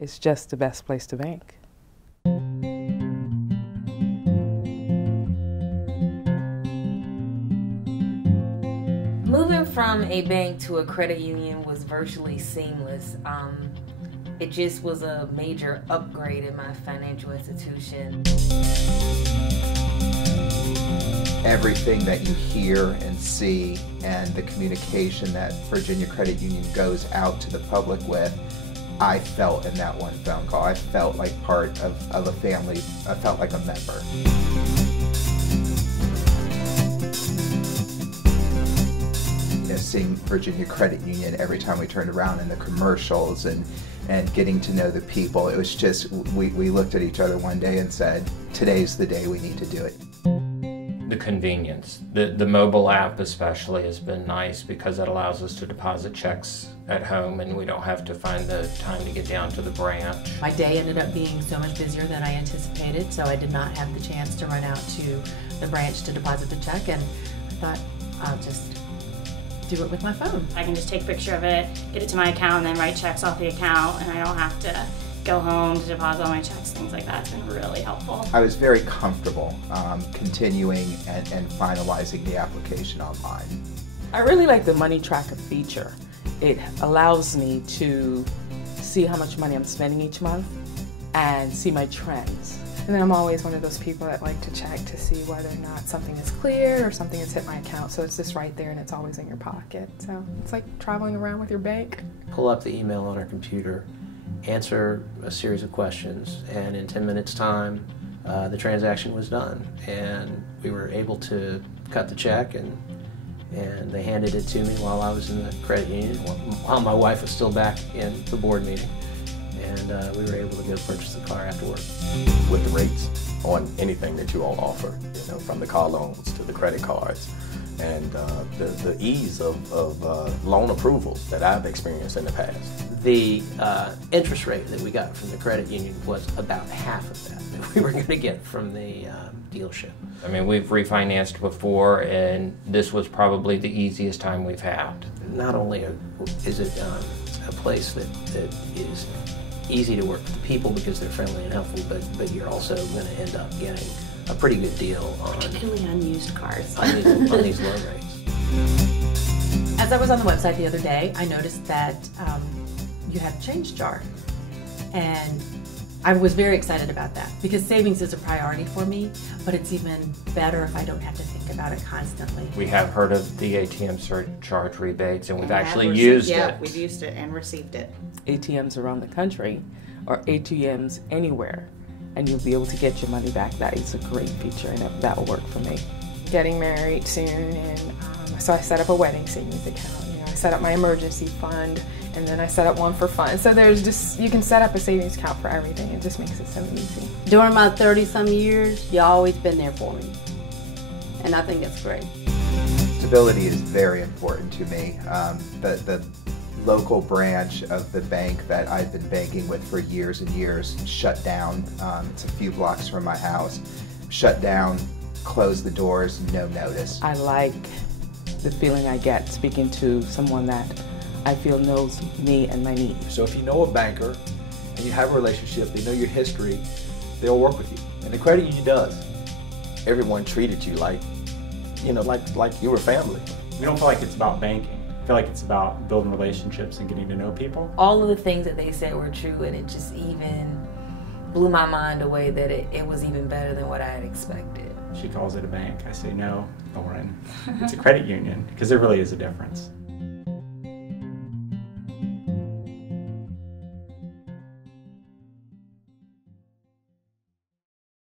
It's just the best place to bank. Moving from a bank to a credit union was virtually seamless. It just was a major upgrade in my financial institution. Everything that you hear and see and the communication that Virginia Credit Union goes out to the public with, I felt in that one phone call. I felt like part of a family. I felt like a member. Seeing Virginia Credit Union every time we turned around in the commercials and getting to know the people, it was just, we looked at each other one day and said, today's the day we need to do it. The convenience. The mobile app especially has been nice because it allows us to deposit checks at home and we don't have to find the time to get down to the branch. My day ended up being so much busier than I anticipated, so I did not have the chance to run out to the branch to deposit the check, and I thought I'll just do it with my phone. I can just take a picture of it, get it to my account, and then write checks off the account, and I don't have to go home to deposit all my checks, things like that. It's been really helpful. I was very comfortable continuing and finalizing the application online. I really like the money tracker feature. It allows me to see how much money I'm spending each month and see my trends. And then I'm always one of those people that like to check to see whether or not something is cleared or something has hit my account. So it's just right there and it's always in your pocket. So it's like traveling around with your bank. Pull up the email on our computer, answer a series of questions, and in 10 minutes time the transaction was done. And we were able to cut the check, and they handed it to me while I was in the credit union, while my wife was still back in the board meeting. And we were able to go purchase the car after work. With the rates on anything that you all offer, from the car loans to the credit cards, and the ease of loan approvals that I've experienced in the past. The interest rate that we got from the credit union was about half of that we were going to get from the dealership. I mean, we've refinanced before, and this was probably the easiest time we've had. Not only is it a place that is easy to work with the people because they're friendly and helpful, but you're also going to end up getting a pretty good deal on, Particularly on used cars. on these loan rates. As I was on the website the other day, I noticed that you have a change jar, and I was very excited about that because savings is a priority for me, but it's even better if I don't have to think about it constantly. We have heard of the ATM surcharge rebates, and we've actually used it. Yeah, we've used it and received it. ATMs around the country or ATMs anywhere, and you'll be able to get your money back. That is a great feature, and that will work for me. Getting married soon, and so I set up a wedding savings account. I set up my emergency fund, and then I set up one for fun. So there's just, you can set up a savings account for everything. It just makes it so easy. During my 30-some years, you've always been there for me, and I think that's great. Stability is very important to me. The local branch of the bank that I've been banking with for years and years shut down. It's a few blocks from my house. Shut down, closed the doors, no notice. I like the feeling I get speaking to someone that I feel knows me and my needs. So if you know a banker and you have a relationship, they know your history, they'll work with you. And the credit union does. Everyone treated you like you were family. We don't feel like it's about banking. I feel like it's about building relationships and getting to know people. All of the things that they said were true, and it just even blew my mind away that it was even better than what I had expected. She calls it a bank. I say, no, Lauren, it's a credit union, because there really is a difference.